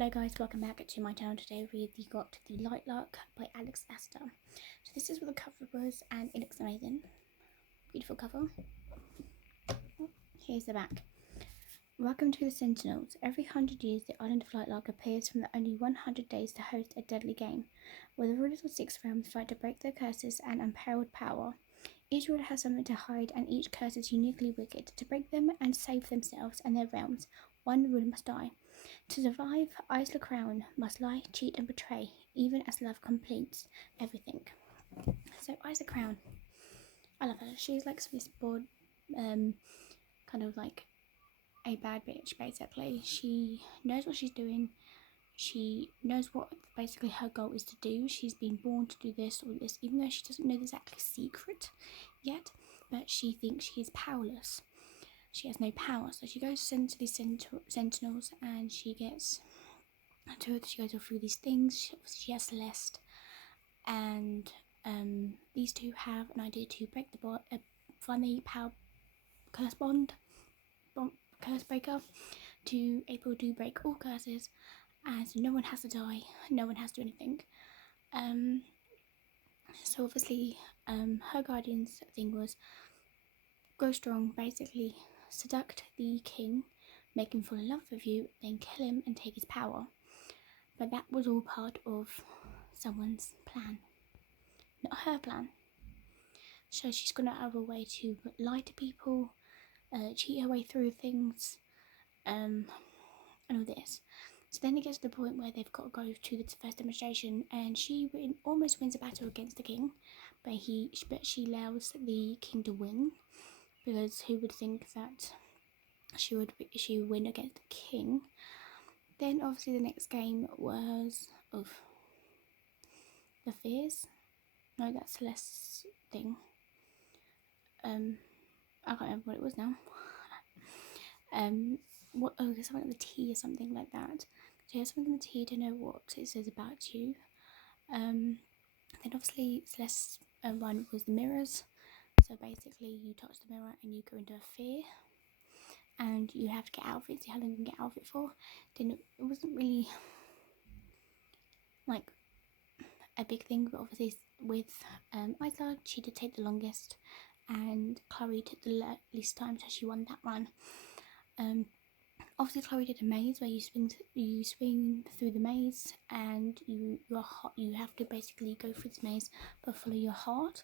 Hello guys, welcome back to my channel. Today we got the Lightlark by Aster. So this is what the cover was and it looks amazing. Beautiful cover. Here's the back. Welcome to the Sentinels. Every 100 years the island of Lightlark appears from the only 100 days to host a deadly game, where the rulers of 6 realms fight to break their curses and unparalleled power. Each ruler has something to hide and each curse is uniquely wicked. To break them and save themselves and their realms, one ruler must die. To survive, Isla Crown must lie, cheat and betray, even as love completes everything. So Isla Crown, I love her. She's like Swiss board, kind of like a bad bitch basically. She knows what she's doing. She knows what basically her goal is to do. She's been born to do this or this, even though she doesn't know the exact secret yet, but she thinks she is powerless. She has no power, so she goes into these sentinels and she goes through these things. She has Celeste, and these two have an idea to break the find the power curse curse breaker, to able to break all curses, and so no one has to die, no one has to do anything. So obviously, her guardian's thing was grow strong, basically seduct the king, make him fall in love with you, then kill him and take his power. But that was all part of someone's plan, not her plan. So she's gone out of her way to lie to people, cheat her way through things, and all this. So then it gets to the point where they've got to go to the first demonstration, and she almost wins a battle against the king, but she allows the king to win, because who would think that she would win against the king? Then obviously the next game was the fears. No, that's Celeste's thing. I can't remember what it was now. There's something like the tea or something like that. So you have something in the tea, don't know what it says about you. Then obviously Celeste's one was the mirrors. So basically you touch the mirror and you go into a fear, and you have to get out of it. See how long you can get out of it for. Then it wasn't really like a big thing, but obviously with Isla, she did take the longest, and Chloe took the least time, so she won that one. Obviously Chloe did a maze where you swing through the maze, and you have to basically go through this maze but follow your heart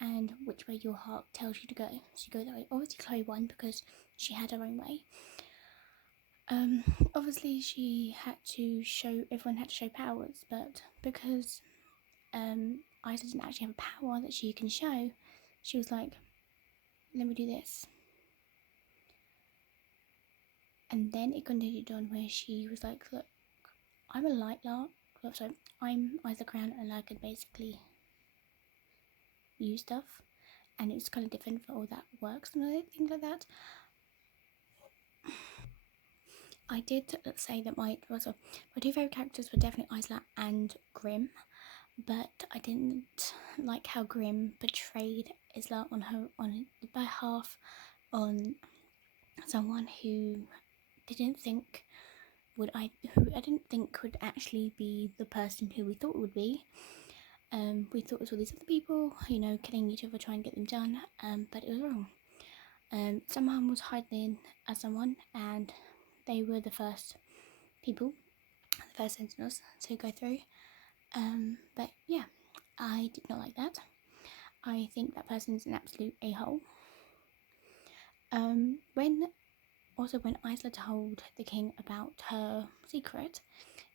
and which way your heart tells you to go. So you go that way. Obviously Chloe won because she had her own way. Obviously everyone had to show powers, but because Isa didn't actually have a power that she can show, she was like, let me do this. And then it continued on where she was like, look, I'm a Lightlark, so I'm Isa Crown, and I could basically use stuff, and it was kind of different for all that works and things like that. I did say that my two favourite characters were definitely Isla and Grim, but I didn't like how Grim portrayed Isla on behalf on someone who I didn't think would actually be the person who we thought it would be. We thought it was all these other people, killing each other, trying to get them done, but it was wrong. Someone was hiding as someone, and they were the first people, the first sentinels to go through. But yeah, I did not like that. I think that person's an absolute a-hole. When Isla told the king about her secret,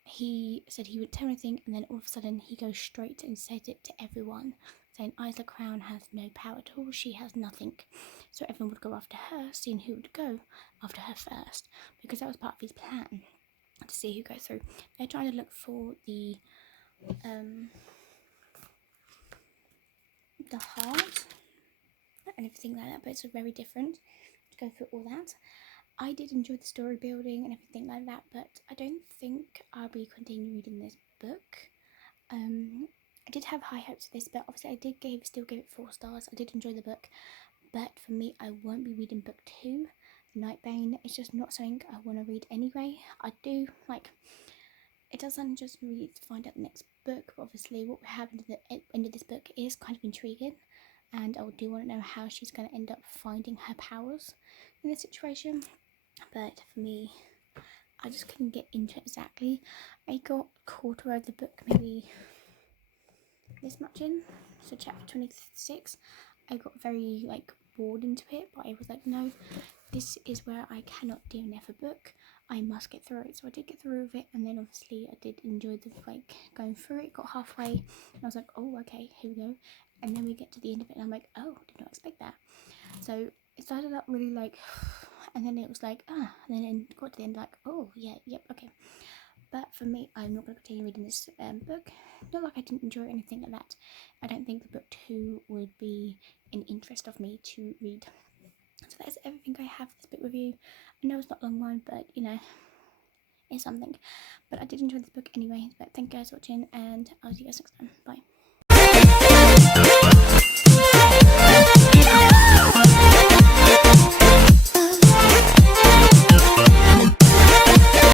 he said he would tell anything, and then all of a sudden he goes straight and says it to everyone, saying Isla Crown has no power at all, she has nothing. So everyone would go after her, seeing who would go after her first, because that was part of his plan, to see who goes through. They're trying to look for the heart and everything like that, but it's very different to go through all that. I did enjoy the story building and everything like that, but I don't think I'll be continuing reading this book. I did have high hopes for this, but obviously I still give it 4 stars. I did enjoy the book, but for me, I won't be reading book 2, Nightbane. It's just not something I want to read anyway. I do like it doesn't just read to find out the next book, but obviously what happened at the end of this book is kind of intriguing, and I do want to know how she's going to end up finding her powers in this situation. But for me, I just couldn't get into it exactly. I got a quarter of the book, maybe this much in, so chapter 26. I got very bored into it, but I was like, no, this is where I cannot DNF a book. I must get through it. So I did get through with it, and then obviously I did enjoy the going through it. Got halfway, and I was like, oh, okay, here we go. And then we get to the end of it, and I'm like, oh, did not expect that. So it started out really and then it was like, and then it got to the end like, oh yeah, yep, okay. But for me, I'm not going to continue reading this book. Not like I didn't enjoy it or anything like that. I don't think the book 2 would be in interest of me to read. So that's everything I have for this book review. I know it's not a long one, but you know, it's something. But I did enjoy this book anyway. But thank you guys for watching, and I'll see you guys next time. Bye.